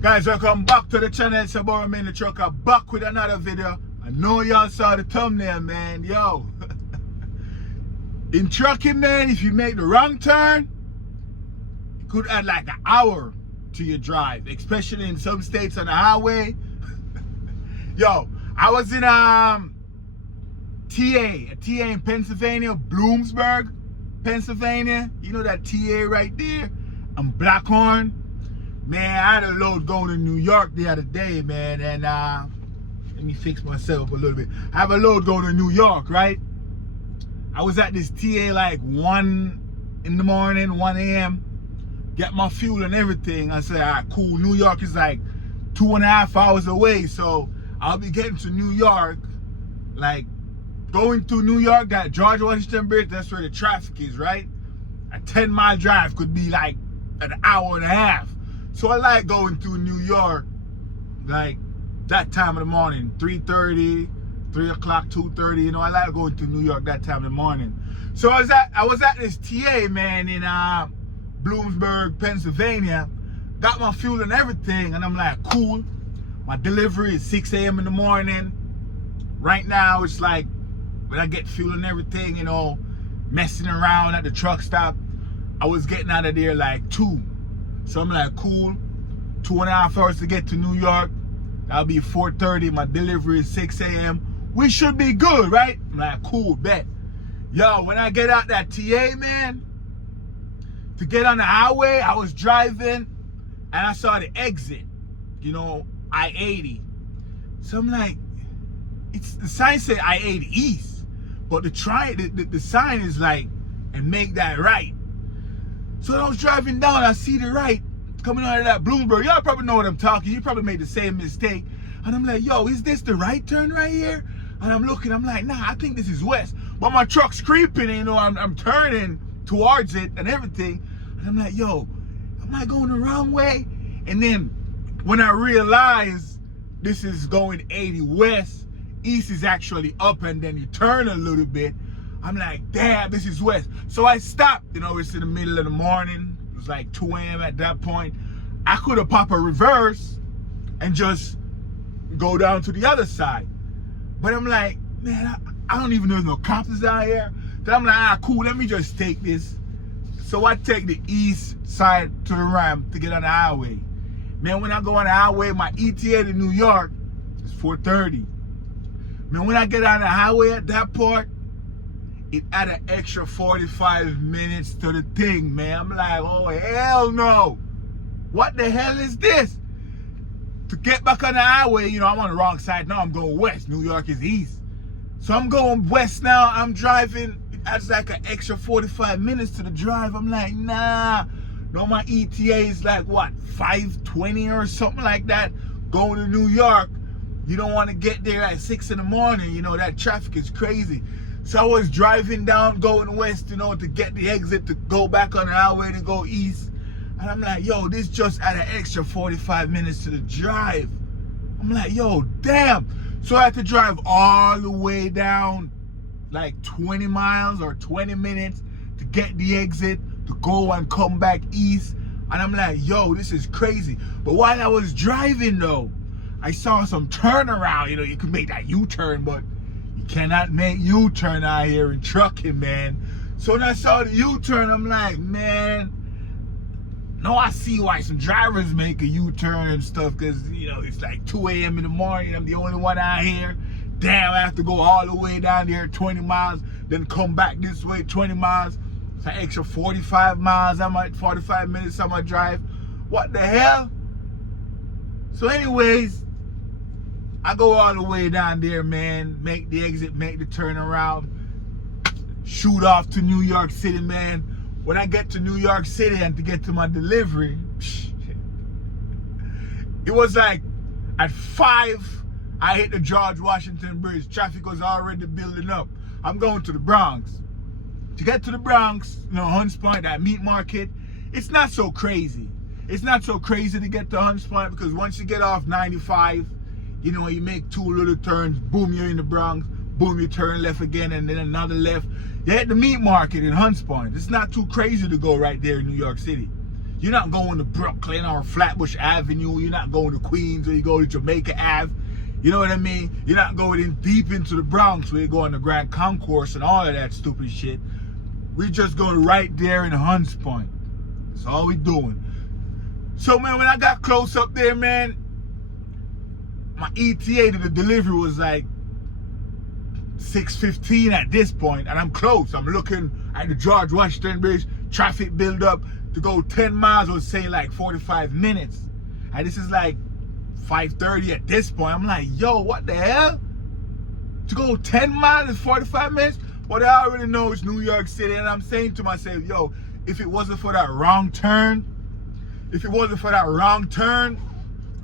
Guys, welcome back to the channel. It's about a minute trucker back with another video. I know y'all saw the thumbnail, man. Yo. In trucking, man, if you make the wrong turn, it could add like an hour to your drive, especially in some states on the highway. Yo, I was in a TA in Pennsylvania, Bloomsburg, Pennsylvania. You know that TA right there? I'm Blackhorn. Man, I had a load going to New York the other day, man, and let me fix myself a little bit. I have a load going to New York, right? I was at this TA like 1 in the morning, 1 a.m. Get my fuel and everything. I said, all right, cool. New York is like 2.5 hours away, so I'll be getting to New York, like going through New York, that George Washington Bridge, that's where the traffic is, right? A 10-mile drive could be like an hour and a half. So I like going through New York, like that time of the morning, 3:30, 3 o'clock, 2:30. You know, I like going to New York that time of the morning. So I was at this TA, man, in Bloomsburg, Pennsylvania. Got my fuel and everything, and I'm like, cool. My delivery is 6 a.m. in the morning. Right now, it's like when I get fuel and everything, you know, messing around at the truck stop. I was getting out of there like 2. So I'm like, cool, 2.5 hours to get to New York. That'll be 4:30. My delivery is 6 a.m. We should be good, right? I'm like, cool, bet. Yo, when I get out that TA, man, to get on the highway, I was driving and I saw the exit, you know, I-80. So I'm like, the sign said I-80 East, but the sign is like, and make that right. So I was driving down, I see the right coming out of that Bloomsburg. Y'all probably know what I'm talking. You probably made the same mistake. And I'm like, yo, is this the right turn right here? And I'm looking, I'm like, nah, I think this is west. But my truck's creeping, you know, I'm turning towards it and everything. And I'm like, yo, am I going the wrong way? And then when I realize this is going 80 west, east is actually up, and then you turn a little bit. I'm like, damn, this is west. So I stopped, you know, it's in the middle of the morning. It was like 2 a.m. at that point. I could have popped a reverse and just go down to the other side. But I'm like, man, I don't even know if no cops is out here. So I'm like, cool, let me just take this. So I take the east side to the ramp to get on the highway. Man, when I go on the highway, my ETA to New York is 4:30. Man, when I get on the highway at that part, it add an extra 45 minutes to the thing, man. I'm like, oh, hell no. What the hell is this? To get back on the highway, you know, I'm on the wrong side now. I'm going west. New York is east. So I'm going west now. I'm driving. It adds like an extra 45 minutes to the drive. I'm like, nah. No, my ETA is like, what, 5:20 or something like that. Going to New York. You don't want to get there at 6 in the morning. You know, that traffic is crazy. So I was driving down, going west, you know, to get the exit to go back on the highway to go east. And I'm like, yo, this just added an extra 45 minutes to the drive. I'm like, yo, damn. So I had to drive all the way down like 20 miles or 20 minutes to get the exit, to go and come back east. And I'm like, yo, this is crazy. But while I was driving though, I saw some turnaround. You know, you can make that U-turn, but you cannot make U-turn out here in trucking, man. So when I saw the U-turn, I'm like, man, no, I see why some drivers make a U-turn and stuff, because, you know, it's like 2 a.m. in the morning. I'm the only one out here. Damn, I have to go all the way down there 20 miles, then come back this way 20 miles. It's an extra 45 miles. 45 minutes on my drive. What the hell? So anyways, I go all the way down there, man, make the exit, make the turnaround, shoot off to New York City, man. When I get to New York City and to get to my delivery, it was like at 5, I hit the George Washington Bridge. Traffic was already building up. I'm going to the Bronx. To get to the Bronx, you know, Hunts Point, that meat market, it's not so crazy. It's not so crazy to get to Hunts Point, because once you get off 95, you know, you make 2 little turns, boom, you're in the Bronx, boom, you turn left again, and then another left. You're at the meat market in Hunts Point. It's not too crazy to go right there in New York City. You're not going to Brooklyn or Flatbush Avenue. You're not going to Queens or you go to Jamaica Ave. You know what I mean? You're not going in deep into the Bronx where you go on the Grand Concourse and all of that stupid shit. We just going right there in Hunts Point. That's all we doing. So, man, when I got close up there, man, my ETA to the delivery was like 6:15 at this point, and I'm close. I'm looking at the George Washington Bridge, traffic build up to go 10 miles was saying like 45 minutes. And this is like 5:30 at this point. I'm like, yo, what the hell? To go 10 miles is 45 minutes? But I already know it's New York City, and I'm saying to myself, yo, if it wasn't for that wrong turn,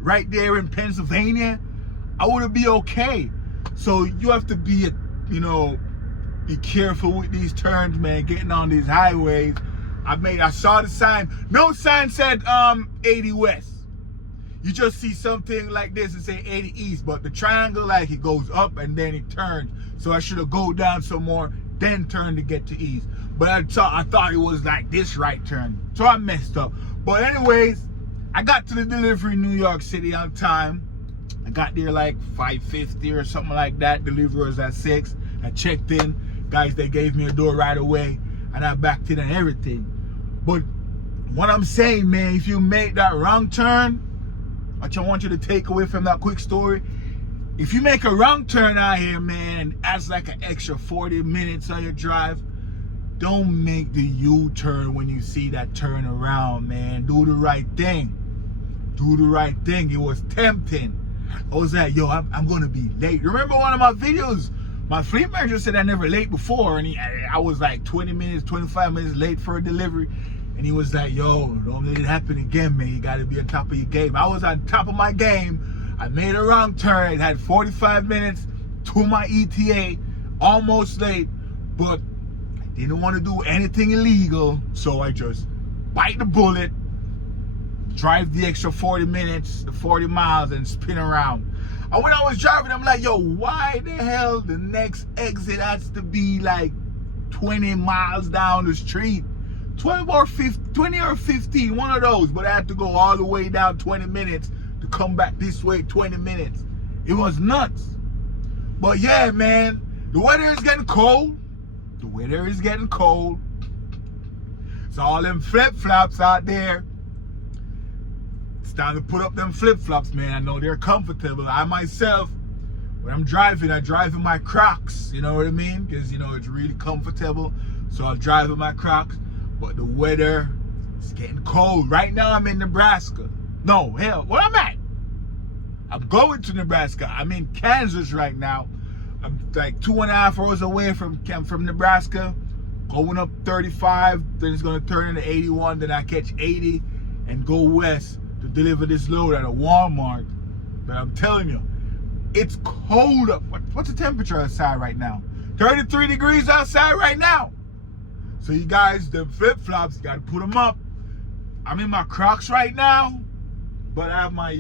right there in Pennsylvania, I would be okay. So you have to be, be careful with these turns, man, getting on these highways. I saw the sign. No sign said 80 West. You just see something like this and say 80 East, but the triangle, like, it goes up and then it turns. So I should have go down some more, then turn to get to East. But I thought it was like this right turn. So I messed up. But anyways, I got to the delivery in New York City on time. I got there like 5:50 or something like that. Delivery was at 6. I checked in. Guys, they gave me a door right away. And I backed in and everything. But what I'm saying, man, if you make that wrong turn, what I want you to take away from that quick story, if you make a wrong turn out here, man, and adds like an extra 40 minutes on your drive, don't make the U-turn when you see that turn around, man. Do the right thing. Do the right thing. It was tempting. I was like, yo, I'm going to be late. Remember one of my videos? My fleet manager said I never late before, and I was like 20 minutes, 25 minutes late for a delivery. And he was like, yo, don't let it happen again, man. You got to be on top of your game. I was on top of my game. I made a wrong turn. It had 45 minutes to my ETA, almost late, but I didn't want to do anything illegal, so I just bite the bullet, drive the extra 40 minutes, the 40 miles, and spin around. And when I was driving, I'm like, yo, why the hell the next exit has to be like 20 miles down the street? 20 or 15, one of those. But I had to go all the way down 20 minutes to come back this way 20 minutes. It was nuts. But yeah, man, the weather is getting cold. The weather is getting cold. So all them flip-flops out there, it's time to put up them flip-flops, man. I know they're comfortable. I myself, when I'm driving, I drive in my Crocs. You know what I mean? Because, it's really comfortable. So I drive in my Crocs. But the weather is getting cold. Right now, I'm in Nebraska. No, hell, where I'm at? I'm going to Nebraska. I'm in Kansas right now. I'm like 2.5 hours away from Nebraska. Going up 35, then it's going to turn into 81. Then I catch 80 and go west to deliver this load at a Walmart. But I'm telling you, it's cold up. What's the temperature outside right now? 33 degrees outside right now. So you guys, the flip-flops, you got to put them up. I'm in my Crocs right now, but I have my,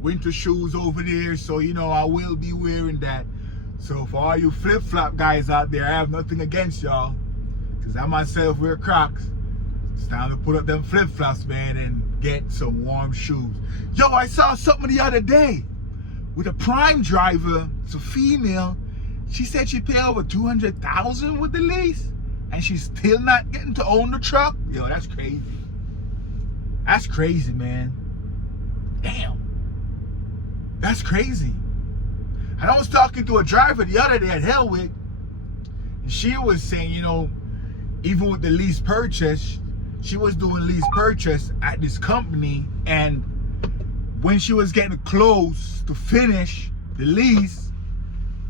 winter shoes over there. So, I will be wearing that. So for all you flip-flop guys out there, I have nothing against y'all, because I myself wear Crocs. It's time to put up them flip-flops, man, and get some warm shoes. Yo, I saw something the other day with a Prime driver. It's a female. She said she paid over $200,000 with the lease, and she's still not getting to own the truck. Yo, that's crazy. That's crazy, man. Damn. That's crazy. And I was talking to a driver the other day at Helwig, and she was saying, even with the lease purchase, she was doing lease purchase at this company, and when she was getting close to finish the lease,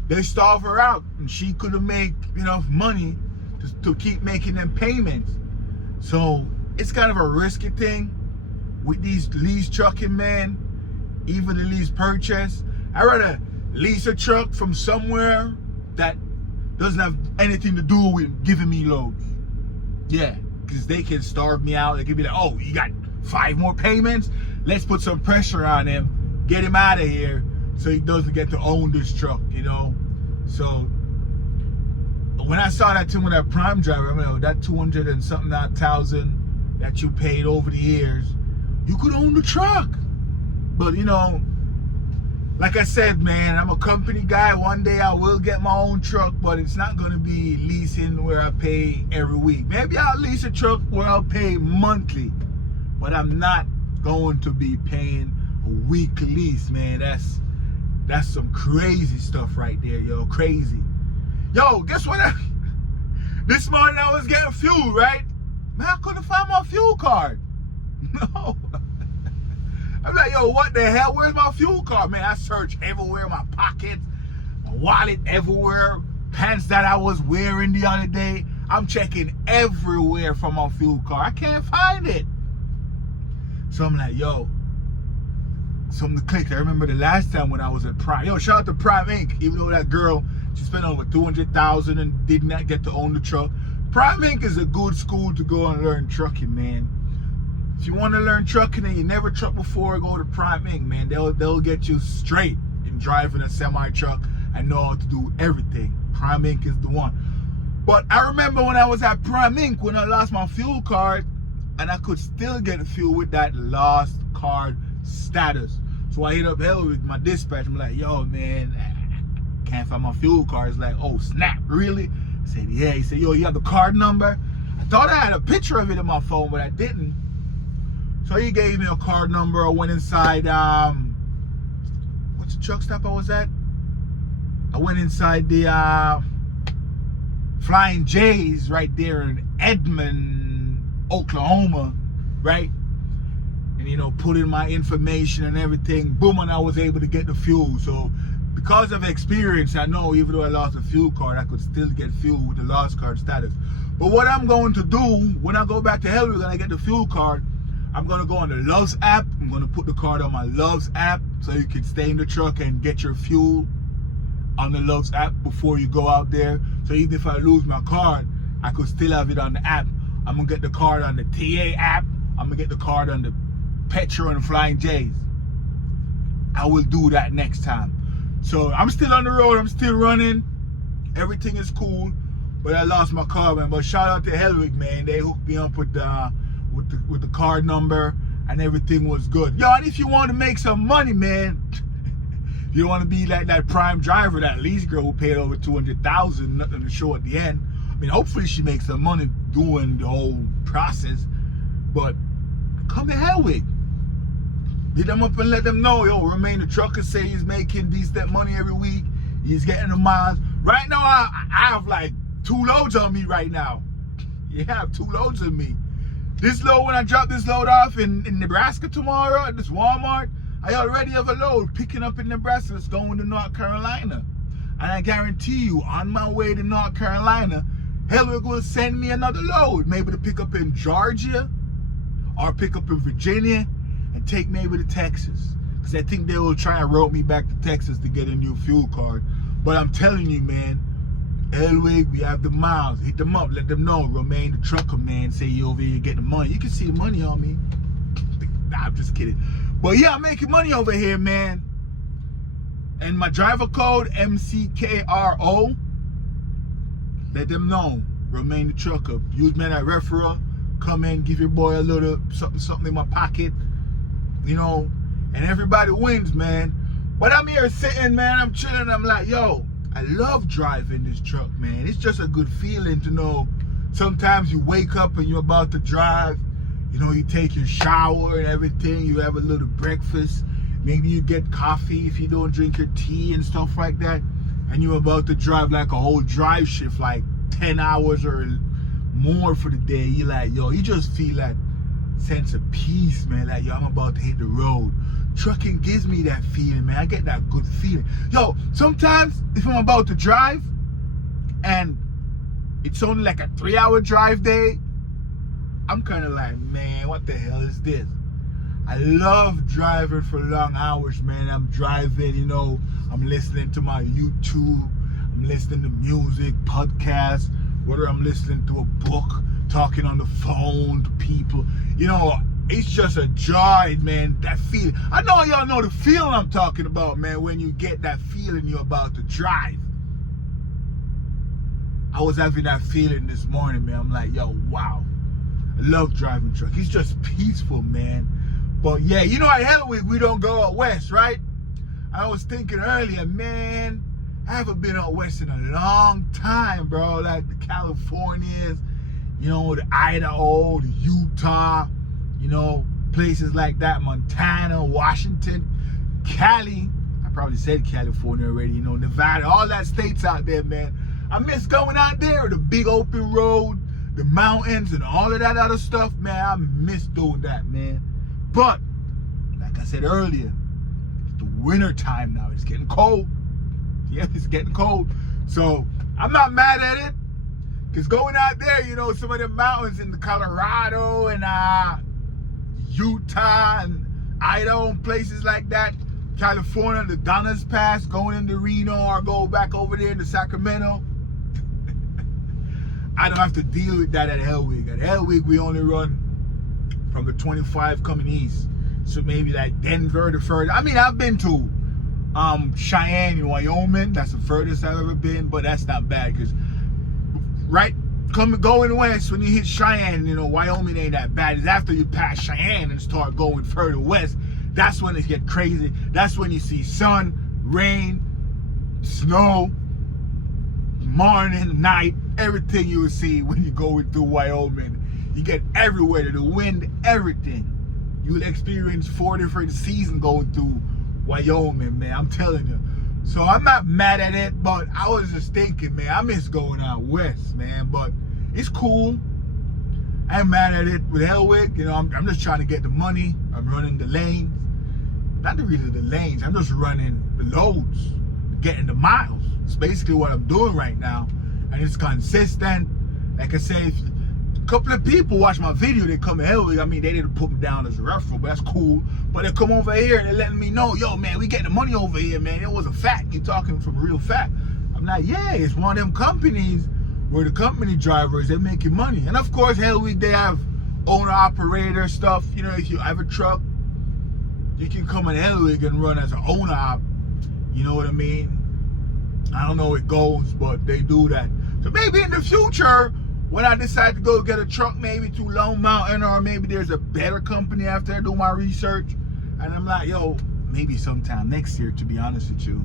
they starved her out, and she couldn't make enough money to keep making them payments. So it's kind of a risky thing with these lease trucking, man. Even the lease purchase, I'd rather lease a truck from somewhere that doesn't have anything to do with giving me loads. Yeah, because they can starve me out. They can be like, oh, you got 5 more payments? Let's put some pressure on him, get him out of here so he doesn't get to own this truck, So when I saw that thing with that Prime driver, that 200 and something odd thousand that you paid over the years, you could own the truck. But you know, like I said, man, I'm a company guy. One day I will get my own truck, but it's not going to be leasing where I pay every week. Maybe I'll lease a truck where I'll pay monthly, but I'm not going to be paying a weekly lease, man. That's some crazy stuff right there, yo. Crazy. Yo, guess what? This morning I was getting fuel, right? Man, I couldn't find my fuel card. No. I'm like, yo, what the hell? Where's my fuel card? Man, I searched everywhere, my pockets, my wallet everywhere, pants that I was wearing the other day. I'm checking everywhere for my fuel card. I can't find it. So I'm like, yo, something clicked. I remember the last time when I was at Prime. Yo, shout out to Prime Inc. Even though that girl, she spent over $200,000 and did not get to own the truck. Prime Inc. is a good school to go and learn trucking, man. If you want to learn trucking and you never trucked before, go to Prime Inc., man. They'll get you straight in driving a semi-truck and know how to do everything. Prime Inc. is the one. But I remember when I was at Prime Inc., when I lost my fuel card, and I could still get fuel with that lost card status. So I hit up Helwig, my dispatch. I'm like, yo, man, can't find my fuel card. It's like, oh, snap, really? I said, yeah. He said, yo, you have the card number? I thought I had a picture of it in my phone, but I didn't. So he gave me a card number. I went inside, what's the truck stop I was at? I went inside the Flying J's right there in Edmond, Oklahoma, right? And, you know, put in my information and everything. Boom, and I was able to get the fuel. So because of experience, I know even though I lost a fuel card, I could still get fuel with the lost card status. But what I'm going to do when I go back to Helwig and I get the fuel card, I'm going to go on the Loves app. I'm going to put the card on my Loves app so you can stay in the truck and get your fuel on the Loves app before you go out there. So even if I lose my card, I could still have it on the app. I'm going to get the card on the TA app. I'm going to get the card on the Petro and the Flying J's. I will do that next time. So I'm still on the road. I'm still running. Everything is cool. But I lost my card, man. But shout out to Helwig, man. They hooked me up with the card number, and everything was good. Yo, and if you want to make some money, man, you don't want to be like that Prime driver, that lease girl who paid over $200,000, nothing to show at the end. I mean, hopefully she makes some money doing the whole process. But come to Helwig. Hit them up and let them know, yo, Remain the trucker say he's making decent money every week. He's getting the miles. Right now, I have like 2 loads on me right now. You have 2 loads on me. This load, when I drop this load off in Nebraska tomorrow at this Walmart, I already have a load picking up in Nebraska that's going to North Carolina. And I guarantee you, on my way to North Carolina, Helwig will send me another load, maybe to pick up in Georgia or pick up in Virginia and take maybe to Texas. Because I think they will try and route me back to Texas to get a new fuel card. But I'm telling you, man, Helwig, we have the miles. Hit them up, let them know. Remain the trucker, man. Say you over here getting money. You can see the money on me. Nah, I'm just kidding. But yeah, I'm making money over here, man. And my driver code, MCKRO. Let them know. Remain the trucker. Use me that referral. Come in, give your boy a little something in my pocket. You know, and everybody wins, man. But I'm here sitting, man. I'm chilling. I'm like, yo, I love driving this truck, man. It's just a good feeling to know sometimes you wake up and you're about to drive. You know, you take your shower and everything. You have a little breakfast. Maybe you get coffee if you don't drink your tea and stuff like that. And you're about to drive like a whole drive shift, like 10 hours or more for the day. You're like, yo, you just feel that sense of peace, man. Like, yo, I'm about to hit the road. Trucking gives me that feeling, man. I get that good feeling. Yo, sometimes if I'm about to drive and it's only like a 3-hour drive day, I'm kind of like, man, what the hell is this? I love driving for long hours, man. I'm driving, you know, I'm listening to my YouTube, I'm listening to music, podcasts, whether I'm listening to a book, talking on the phone to people, you know, it's just a joy, man, that feeling. I know y'all know the feeling I'm talking about, man, when you get that feeling you're about to drive. I was having that feeling this morning, man. I'm like, yo, wow. I love driving truck. It's just peaceful, man. But yeah, you know at Helwig, we don't go out west, right? I was thinking earlier, man, I haven't been out west in a long time, bro. Like the Californias, you know, the Idaho, the Utah, you know, places like that, Montana, Washington, Cali. I probably said California already, you know, Nevada, all that states out there, man. I miss going out there, the big open road, the mountains, and all of that other stuff, man. I miss doing that, man. But, like I said earlier, it's the winter time now. It's getting cold. Yeah, it's getting cold. So, I'm not mad at it. Because going out there, you know, some of the mountains in Colorado and Utah and Idaho and places like that, California, the Donner's Pass, going into Reno or go back over there to Sacramento. I don't have to deal with that at Helwig. At Helwig, we only run from the 25 coming east. So maybe like Denver to further. I mean, I've been to Cheyenne in Wyoming. That's the furthest I've ever been, but that's not bad because going west, when you hit Cheyenne, you know, Wyoming ain't that bad. It's after you pass Cheyenne and start going further west, that's when it gets crazy. That's when you see sun, rain, snow, morning, night, everything you will see when you're going through Wyoming. You get everywhere, the wind, everything. You will experience 4 different seasons going through Wyoming, man. I'm telling you. So I'm not mad at it, but I was just thinking, man, I miss going out west, man. But it's cool. I ain't mad at it with Helwig. You know, I'm just trying to get the money. I'm running the lanes. Not really the lanes. I'm just running the loads, getting the miles. It's basically what I'm doing right now. And it's consistent. Like I said, if a couple of people watch my video, they come to Helwig. I mean, they didn't put me down as a referral, but that's cool. But they come over here and they're letting me know, yo, man, we getting the money over here, man. It was a fact. You're talking from real fact. I'm like, yeah, it's one of them companies where the company drivers, they're making money. And of course, Helwig, they have owner-operator stuff. You know, if you have a truck, you can come in Helwig and run as an owner-op. You know what I mean? I don't know how it goes, but they do that. So maybe in the future, when I decide to go get a truck, maybe to Lone Mountain, or maybe there's a better company after I do my research, and I'm like, yo, maybe sometime next year, to be honest with you.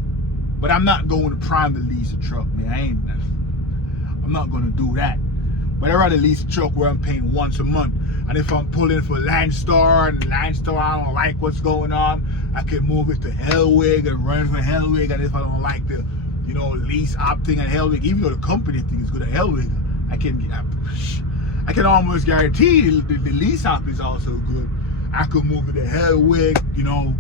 But I'm not going to Prime to lease a truck, man. I'm not going to do that. But I'd rather lease a truck where I'm paying once a month. And if I'm pulling for Landstar, and Landstar, I don't like what's going on, I can move it to Helwig and run for Helwig. And if I don't like the, you know, lease opting at Helwig, even though the company thing is good at Helwig, I can almost guarantee the lease op is also good. I could move it to Helwig, you know,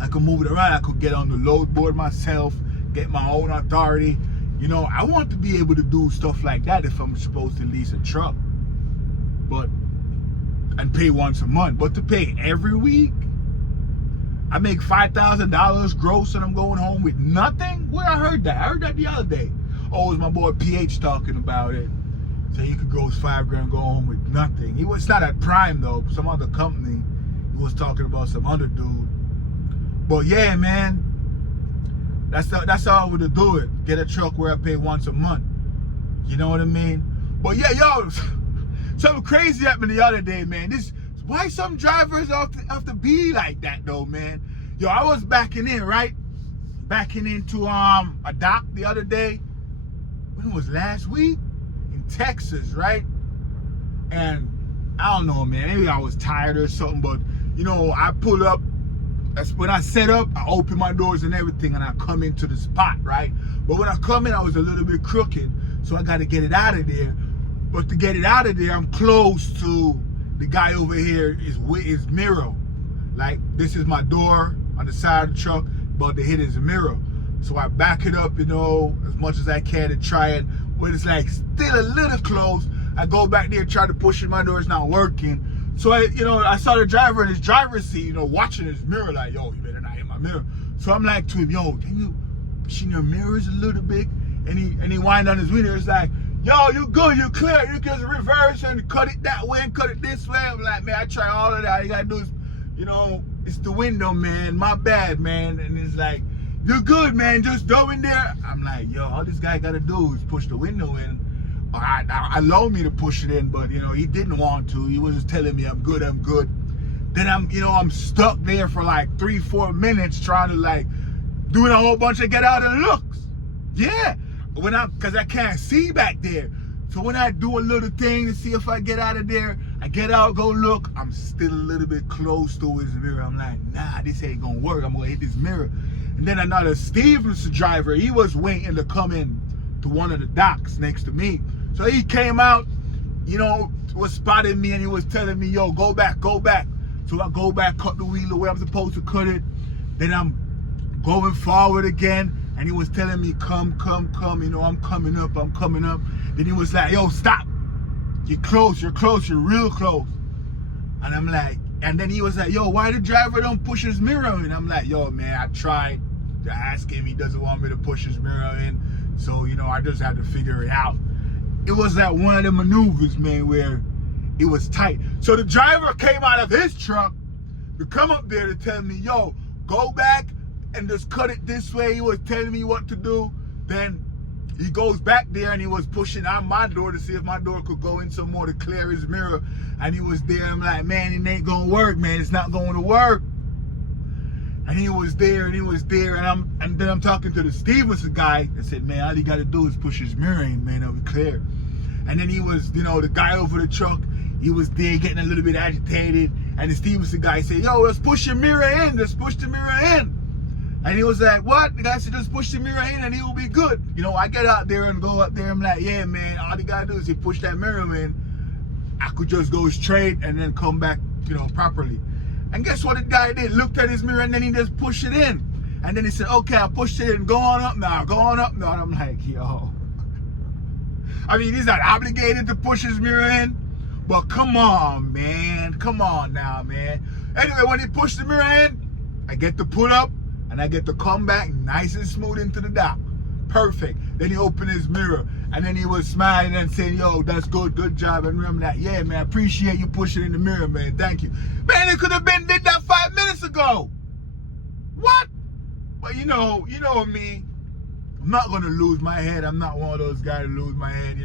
I could move it around. I could get on the load board myself, get my own authority. You know, I want to be able to do stuff like that if I'm supposed to lease a truck. And pay once a month. But to pay every week, I make $5,000 gross and I'm going home with nothing? Where I heard that? I heard that the other day. Oh, it was my boy PH talking about it. So he could gross $5 grand and go home with nothing. It's not at Prime though, some other company. He was talking about some other dude. But yeah, man, that's how I would do it. Get a truck where I pay once a month. You know what I mean? But yeah, yo, something crazy happened the other day, man. Why some drivers have to be like that though, man? Yo, I was backing in, right? Backing into a dock the other day. When was last week? In Texas, right? And I don't know, man. Maybe I was tired or something, but you know, I pull up. That's when I set up, I open my doors and everything, and I come into the spot, right? But when I come in, I was a little bit crooked, so I got to get it out of there. But to get it out of there, I'm close to the guy over here, his mirror. Like, this is my door on the side of the truck, but the hit is a mirror. So I back it up, you know, as much as I can to try it. But it's like still a little close. I go back there, try to push it, my door is not working. So I saw the driver in his driver's seat, you know, watching his mirror, like, yo, you better not hit my mirror. So I'm like to him, yo, can you pushing your mirrors a little bit? And he wind on his window. It's like, yo, you good, you clear. You can reverse and cut it that way and cut it this way. I'm like, man, I try all of that. All you gotta do is, you know, it's the window, man. My bad, man. And it's like, you're good, man. Just go in there. I'm like, yo, all this guy gotta do is push the window in. allowed me to push it in, but he didn't want to. He was just telling me I'm good. Then I'm stuck there for like 3-4 minutes trying to like doing a whole bunch of get out and looks. Yeah, cause I can't see back there. So when I do a little thing to see if I get out of there, I get out, go look, I'm still a little bit close to his mirror. I'm like, nah, this ain't gonna work. I'm gonna hit this mirror. And then another Stevenson driver, he was waiting to come in to one of the docks next to me. So he came out, was spotting me, and he was telling me, yo, go back. So I go back, cut the wheel the way I'm supposed to cut it. Then I'm going forward again, and he was telling me, come, I'm coming up. Then he was like, yo, stop. You're close, you're real close. And I'm like, and then he was like, yo, why the driver don't push his mirror in? I'm like, yo, man, I tried to ask him. He doesn't want me to push his mirror in. So, I just had to figure it out. It was like one of the maneuvers, man, where it was tight. So the driver came out of his truck to come up there to tell me, yo, go back and just cut it this way. He was telling me what to do. Then he goes back there and he was pushing on my door to see if my door could go in some more to clear his mirror. And he was there. I'm like, man, it ain't gonna work, man. It's not going to work. And he was there. And then I'm talking to the Stevenson guy that said, man, all you gotta do is push his mirror in, man, it'll be clear. And then he was, the guy over the truck, he was there getting a little bit agitated. And the Stevenson guy said, yo, let's push your mirror in. Let's push the mirror in. And he was like, what? The guy said, just push the mirror in and he'll be good. I get out there and go up there. I'm like, yeah, man, all you gotta do is you push that mirror in. I could just go straight and then come back, properly. And guess what the guy did? Looked at his mirror and then he just pushed it in. And then he said, okay, I pushed it in. Go on up now. And I'm like, yo. I mean, he's not obligated to push his mirror in. But come on, man. Come on now, man. Anyway, when he pushed the mirror in, I get to pull up and I get to come back nice and smooth into the dock. Perfect. Then he opened his mirror and then he was smiling and saying, yo, that's good job. And I'm like, yeah, man, I appreciate you pushing in the mirror, man. Thank you. Man, it could have been did that 5 minutes ago. What? But you know me. I'm not gonna lose my head. I'm not one of those guys to lose my head,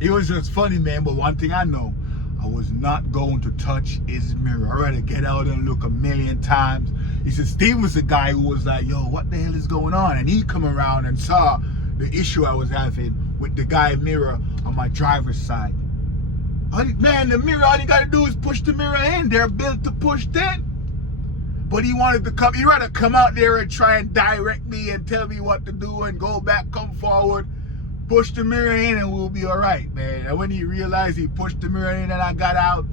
It was just funny, man, but one thing I know, I was not going to touch his mirror. I rather get out and look a million times. He said Steve was the guy who was like, yo, what the hell is going on? And he come around and saw the issue I was having with the guy mirror on my driver's side. Man, the mirror, all you gotta do is push the mirror in. They're built to push in. But he wanted to come, he'd rather come out there and try and direct me and tell me what to do and go back, come forward, push the mirror in and we'll be all right, man. And when he realized he pushed the mirror in and I got out,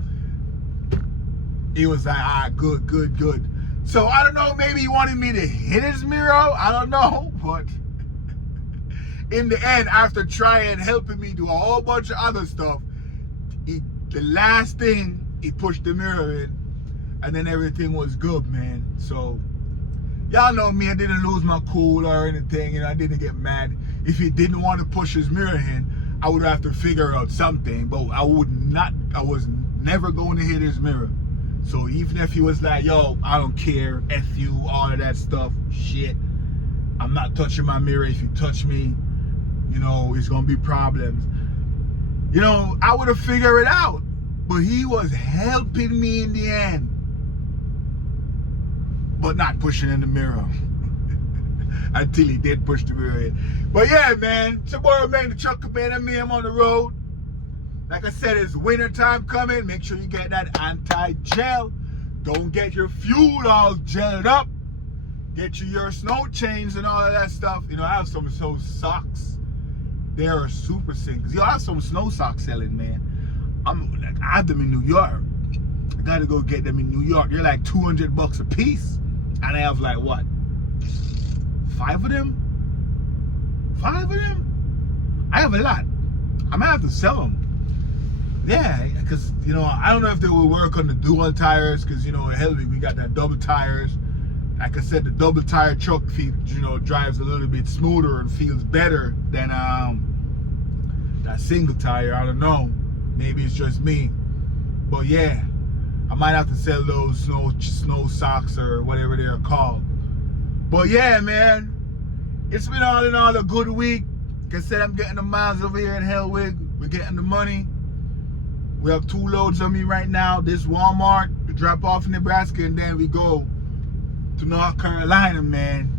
he was like, good. So I don't know, maybe he wanted me to hit his mirror, I don't know, but in the end, after trying helping me do a whole bunch of other stuff, the last thing, he pushed the mirror in, and then everything was good, man. So, y'all know me, I didn't lose my cool or anything, I didn't get mad. If he didn't want to push his mirror in, I would have to figure out something, but I was never going to hit his mirror. So even if he was like, yo, I don't care, F you, all of that stuff, shit, I'm not touching my mirror. If you touch me, it's gonna be problems. I would have figured it out, but he was helping me in the end, but not pushing in the mirror until he did push the mirror in. But yeah, man, it's your boy, man, the trucker, man, and me, I'm on the road. Like I said, it's winter time coming. Make sure you get that anti-gel. Don't get your fuel all gelled up. Get you your snow chains and all of that stuff. I have some snow socks. They are super sinkers. I have some snow socks selling, man. I have them in New York. I gotta go get them in New York. They're like $200 a piece. And I have like what? 5 of them? 5 of them? I have a lot. I might have to sell them. Yeah, because, I don't know if they will work on the dual tires, because, at Helwig, we got that double tires. Like I said, the double tire truck drives a little bit smoother and feels better than that single tire. I don't know. Maybe it's just me. But yeah, I might have to sell those snow socks or whatever they're called. But yeah, man, it's been all in all a good week. I said, I'm getting the miles over here in Helwig. We're getting the money. We have 2 loads on me right now. This Walmart, we drop off in Nebraska, and then we go to North Carolina, man.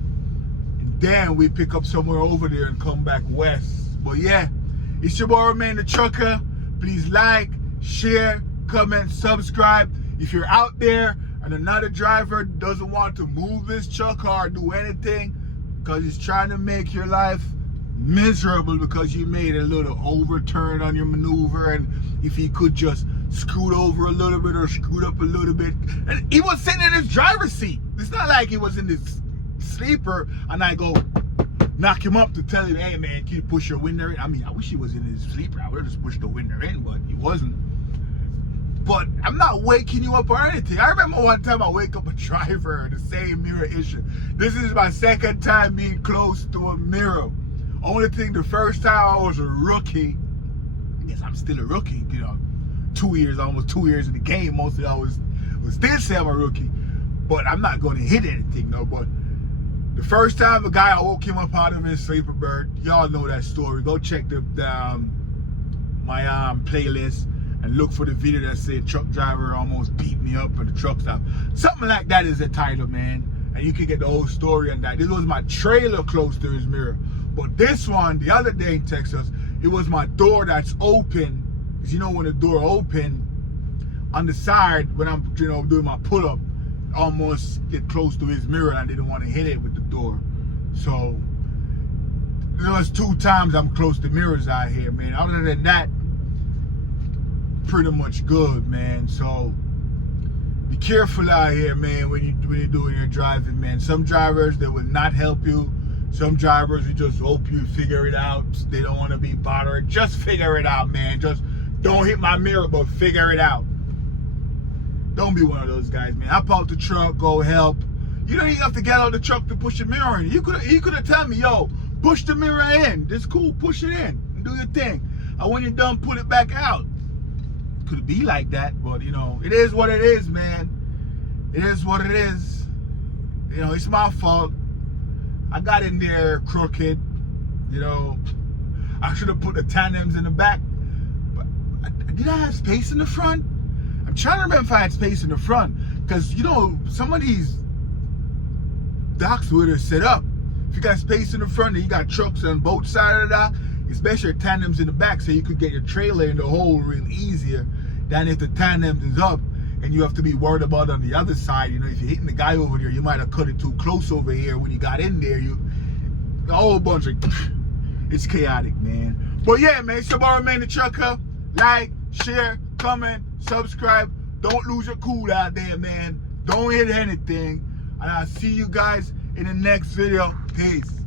And then we pick up somewhere over there and come back west. But yeah, it's your boy, man, the trucker. Please like, share, comment, subscribe. If you're out there and another driver doesn't want to move this truck or do anything because he's trying to make your life miserable because you made a little overturn on your maneuver, and if he could just scoot over a little bit or scoot up a little bit, and he was sitting in his driver's seat. It's not like he was in this sleeper and I go knock him up to tell him, hey man, can you push your window in? I mean, I wish he was in his sleeper. I would have just pushed the window in, but he wasn't. But I'm not waking you up or anything. I remember one time I wake up a driver, the same mirror issue. This is my second time being close to a mirror. Only thing, the first time I was a rookie, I guess I'm still a rookie, you know, 2 years, almost 2 years in the game. Mostly I was still say I'm a rookie, but I'm not going to hit anything though. But the first time a guy, I woke him up out of his sleeper bird. Y'all know that story. Go check my playlist and look for the video that said truck driver almost beat me up in the truck stop. Something like that is the title, man. And you can get the whole story on that. This was my trailer close to his mirror. But this one, the other day in Texas, it was my door that's open. Because you know when the door open, on the side, when I'm doing my pull-up, almost get close to his mirror and I didn't want to hit it with the door. So, there was 2 times I'm close to mirrors out here, man. Other than that, pretty much good, man. So, be careful out here, man, when you're doing your driving, man. Some drivers, they will not help you. Some drivers, we just hope you figure it out. They don't want to be bothered. Just figure it out, man. Just don't hit my mirror, but figure it out. Don't be one of those guys, man. Hop out the truck, go help. You don't even have to get out of the truck to push the mirror in. He could have told me, yo, push the mirror in. It's cool, push it in and do your thing. And when you're done, put it back out. Could be like that, but it is what it is, man. It is what it is. It's my fault. I got in there crooked. I should have put the tandems in the back. But did I have space in the front? I'm trying to remember if I had space in the front. Because, some of these docks where they're set up, if you got space in the front and you got trucks on both sides of the dock, especially your tandems in the back, so you could get your trailer in the hole real easier than if the tandems is up and you have to be worried about on the other side. If you're hitting the guy over there, you might have cut it too close over here. When you got in there, a whole bunch of, it's chaotic, man. But yeah, man, it's your boy, man, the trucker. Like, share, comment, subscribe. Don't lose your cool out there, man. Don't hit anything. And I'll see you guys in the next video. Peace.